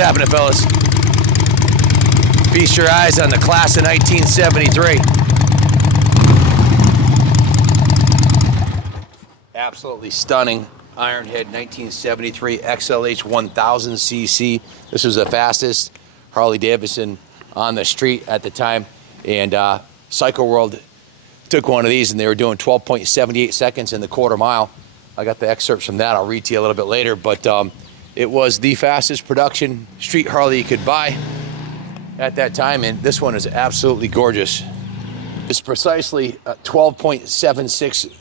happening, fellas? Feast your eyes on the class of 1973. Absolutely stunning Ironhead 1973 XLH-1000 cc. This was the fastest Harley-Davidson on the street at the time. And Cycle World took one of these and they were doing 12.78 seconds in the quarter mile. I got the excerpts from that. I'll read to you a little bit later. But it was the fastest production street Harley you could buy at that time. And this one is absolutely gorgeous. It's precisely 12.76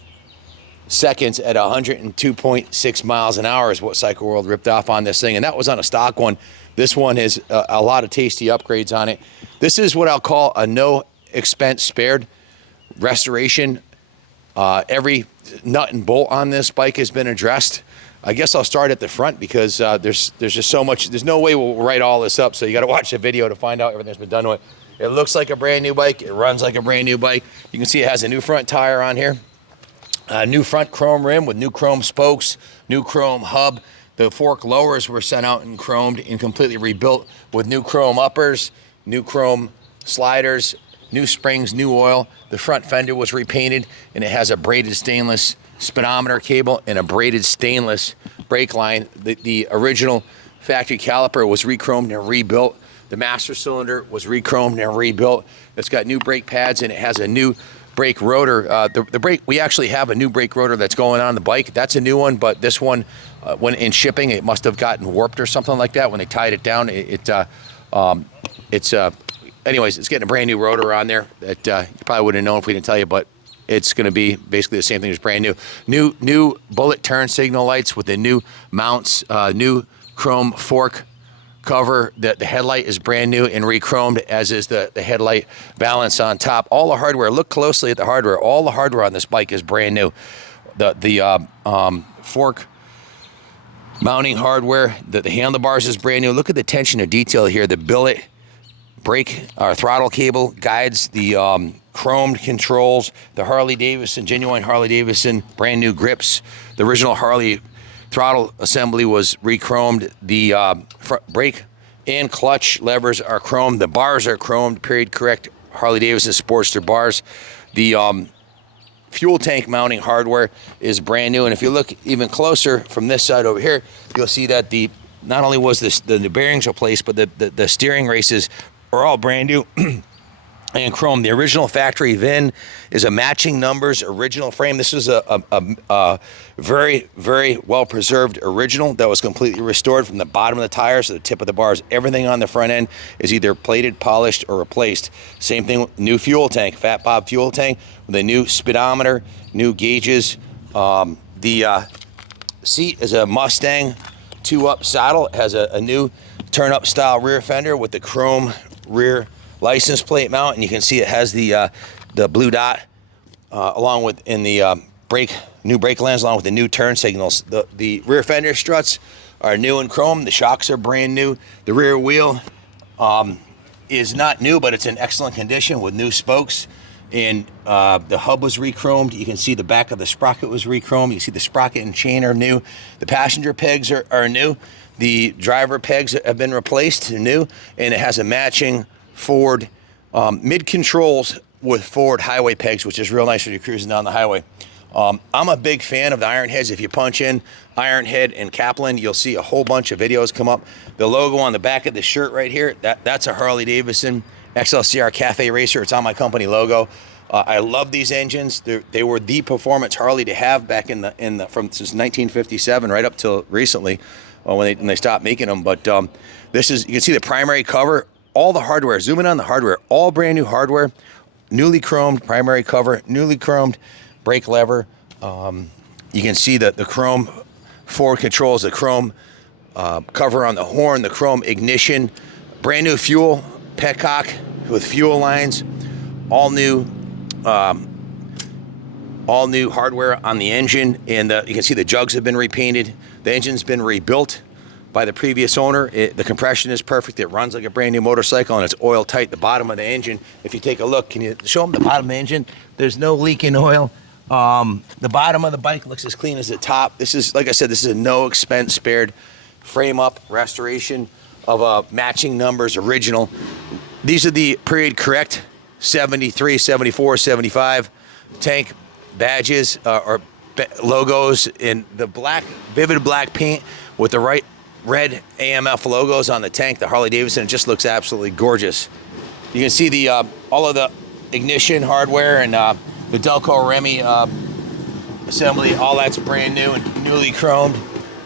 seconds at 102.6 miles an hour is what Cycle World ripped off on this thing. And that was on a stock one. This one has a lot of tasty upgrades on it. This is what I'll call a no expense spared restoration. Every nut and bolt on this bike has been addressed. I guess I'll start at the front because there's just so much. There's no way we'll write all this up. So you got to watch the video to find out everything that's been done to it. It looks like a brand new bike. It runs like a brand new bike. You can see it has a new front tire on here. New front chrome rim with new chrome spokes, new chrome hub. The fork lowers were sent out and chromed and completely rebuilt with new chrome uppers, new chrome sliders, new springs, new oil. The front fender was repainted and it has a braided stainless speedometer cable and a braided stainless brake line. The original factory caliper was re-chromed and rebuilt. The master cylinder was re-chromed and rebuilt. It's got new brake pads and it has a new brake rotor. The brake, we actually have a new brake rotor that's going on the bike. That's a new one, but this one, when in shipping, it must have gotten warped or something like that when they tied it down. Anyways, it's getting a brand new rotor on there that you probably wouldn't have known if we didn't tell you, but it's going to be basically the same thing as brand new. New bullet turn signal lights with the new mounts, new chrome fork cover. The headlight is brand new and re-chromed, as is the headlight balance on top. All the hardware, look closely at the hardware. All the hardware on this bike is brand new. The fork mounting hardware, the handlebars is brand new. Look at the attention to detail here. The billet brake or throttle cable guides, the chromed controls, the Harley-Davidson, genuine Harley-Davidson brand new grips. The original Harley throttle assembly was re-chromed. The brake and clutch levers are chromed. The bars are chromed, period correct Harley-Davidson Sportster bars. The fuel tank mounting hardware is brand new. And if you look even closer from this side over here, you'll see that not only was the bearings replaced, but the steering races are all brand new and chrome. The original factory VIN is a matching numbers original frame. This was a very, very well-preserved original that was completely restored from the bottom of the tires to the tip of the bars. Everything on the front end is either plated, polished, or replaced. Same thing with new fuel tank, Fat Bob fuel tank with a new speedometer, new gauges. The seat is a Mustang 2-up saddle. It has a new turn-up style rear fender with the chrome rear license plate mount, and you can see it has the blue dot along with in the new brake lens, along with the new turn signals. The rear fender struts are new and chrome. The shocks are brand new. The rear wheel is not new, but it's in excellent condition with new spokes. And the hub was re-chromed. You can see the back of the sprocket was re-chromed. You see the sprocket and chain are new. The passenger pegs are new. The driver pegs have been replaced, new, and it has a matching Ford mid controls with Ford highway pegs, which is real nice when you're cruising down the highway. I'm a big fan of the Ironheads. If you punch in Ironhead and Kaplan, you'll see a whole bunch of videos come up. The logo on the back of the shirt right here, that's a Harley-Davidson XLCR Cafe Racer. It's on my company logo. I love these engines. They were the performance Harley to have back since 1957 right up till recently when they stopped making them. But this is, you can see the primary cover, all the hardware. Zoom in on the hardware, all brand new hardware, newly chromed primary cover, newly chromed brake lever. You can see that the chrome forward controls, the chrome cover on the horn, the chrome ignition, brand new fuel petcock with fuel lines, all new hardware on the engine, and you can see the jugs have been repainted. The engine's been rebuilt by the previous owner. The compression is perfect. It runs like a brand new motorcycle, and it's oil tight. The bottom of the engine, if you take a look, can you show them the bottom of the engine? There's no leak in oil. The bottom of the bike looks as clean as the top. This is, like I said, this is a no expense spared frame up restoration of matching numbers, original. These are the period correct 73, 74, 75 tank badges or logos in the black, vivid black paint with the red AMF logos on the tank, the Harley-Davidson. It just looks absolutely gorgeous. You can see the all of the ignition hardware and the Delco Remy assembly. All that's brand new and newly chromed.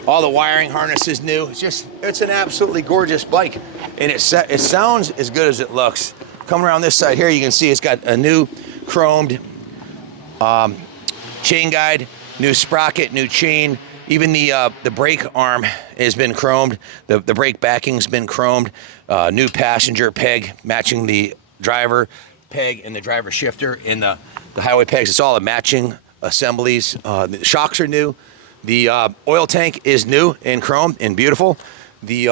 All the wiring harness is new. It's an absolutely gorgeous bike, and it sounds as good as it looks. Coming around this side here, you can see it's got a new chromed chain guide, new sprocket, new chain. Even the brake arm has been chromed. The brake backing's been chromed. New passenger peg matching the driver peg and the driver shifter and the highway pegs. It's all a matching assemblies. The shocks are new. The oil tank is new and chrome and beautiful. The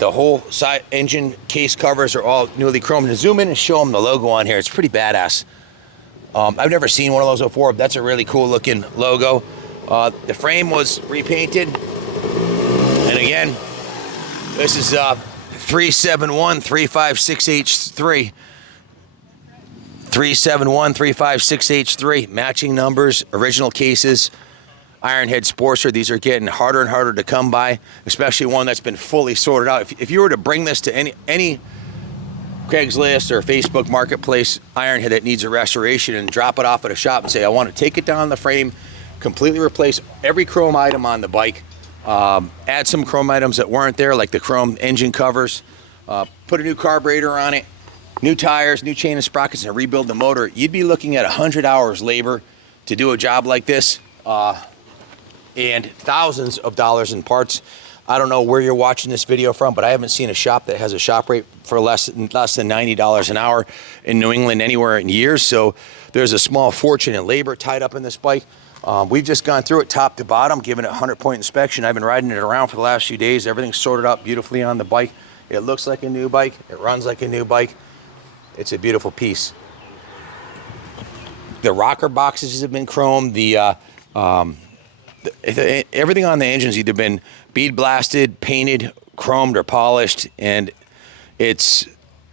whole side engine case covers are all newly chromed. And zoom in and show them the logo on here. It's pretty badass. I've never seen one of those before. But that's a really cool looking logo. The frame was repainted. And again, this is 371-356H3. 371-356H3. Matching numbers, original cases. Ironhead Sportster. These are getting harder and harder to come by, especially one that's been fully sorted out. If you were to bring this to any Craigslist or Facebook Marketplace Ironhead that needs a restoration and drop it off at a shop and say, I want to take it down the frame, completely replace every chrome item on the bike, add some chrome items that weren't there, like the chrome engine covers, put a new carburetor on it, new tires, new chain and sprockets, and rebuild the motor, you'd be looking at 100 hours labor to do a job like this. And thousands of dollars in parts. I don't know where you're watching this video from, but I haven't seen a shop that has a shop rate for less than $90 an hour in New England anywhere in years. So there's a small fortune in labor tied up in this bike. We've just gone through it top to bottom, given it a 100-point inspection. I've been riding it around for the last few days. Everything's sorted out beautifully on the bike. It looks like a new bike. It runs like a new bike. It's a beautiful piece. The rocker boxes have been chromed. Everything on the engine's either been bead blasted, painted, chromed, or polished, and it's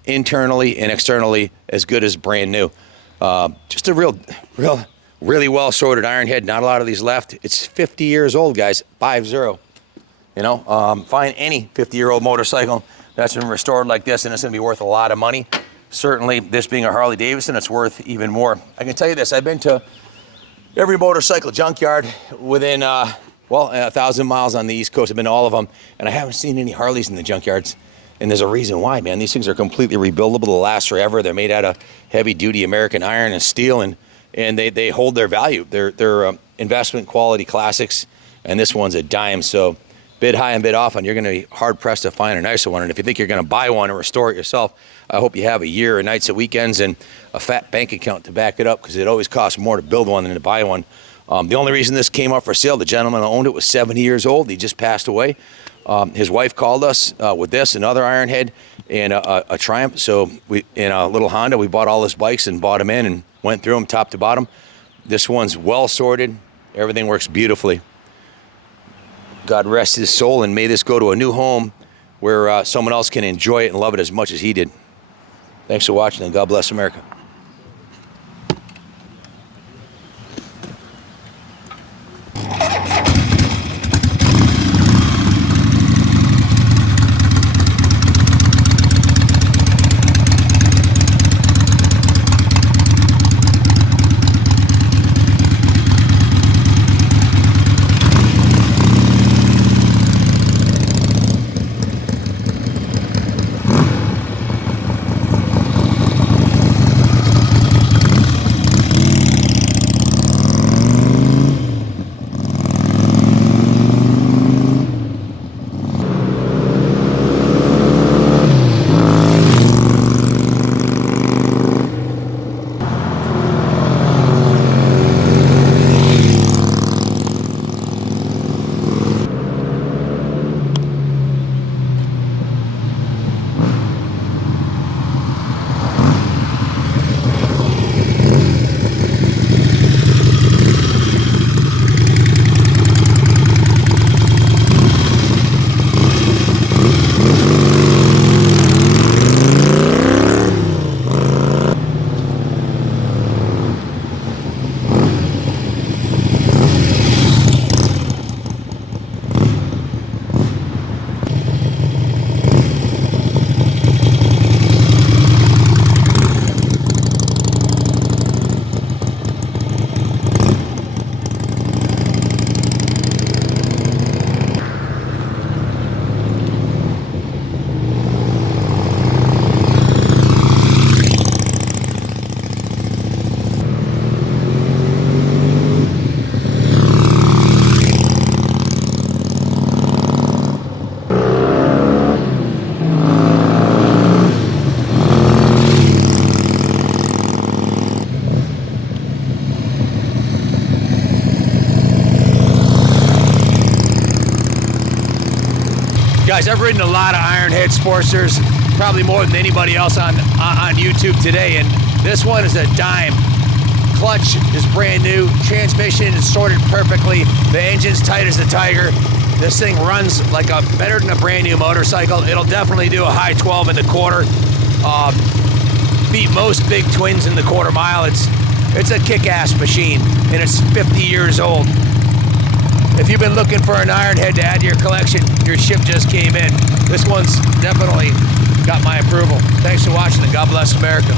internally and externally as good as brand new. Just a really well sorted Ironhead. Not a lot of these left. It's 50 years old, guys. 50. You know, find any 50-year-old motorcycle that's been restored like this, and it's going to be worth a lot of money. Certainly, this being a Harley-Davidson, it's worth even more. I can tell you this: I've been to every motorcycle junkyard within, 1,000 miles on the East Coast. I've been to all of them, and I haven't seen any Harleys in the junkyards. And there's a reason why, man. These things are completely rebuildable. They'll last forever. They're made out of heavy-duty American iron and steel, and they hold their value. They're investment quality classics, and this one's a dime. So bid high and bid often, you're going to be hard-pressed to find a nicer one. And if you think you're going to buy one and restore it yourself, I hope you have a year of nights and weekends and a fat bank account to back it up, because it always costs more to build one than to buy one. The only reason this came up for sale, the gentleman who owned it was 70 years old. He just passed away. His wife called us with this, another Ironhead, and a Triumph. So we, in a little Honda, we bought all his bikes and bought them in and went through them top to bottom. This one's well sorted. Everything works beautifully. God rest his soul, and may this go to a new home where someone else can enjoy it and love it as much as he did. Thanks for watching, and God bless America. Guys, I've ridden a lot of Ironhead Sportsters, probably more than anybody else on YouTube today, and this one is a dime. Clutch is brand new, transmission is sorted perfectly, the engine's tight as a tiger. This thing runs like better than a brand new motorcycle. It'll definitely do a high 12 in the quarter. Beat most big twins in the quarter mile. It's a kick-ass machine, and it's 50 years old. If you've been looking for an Ironhead to add to your collection, your ship just came in. This one's definitely got my approval. Thanks for watching, and God bless America.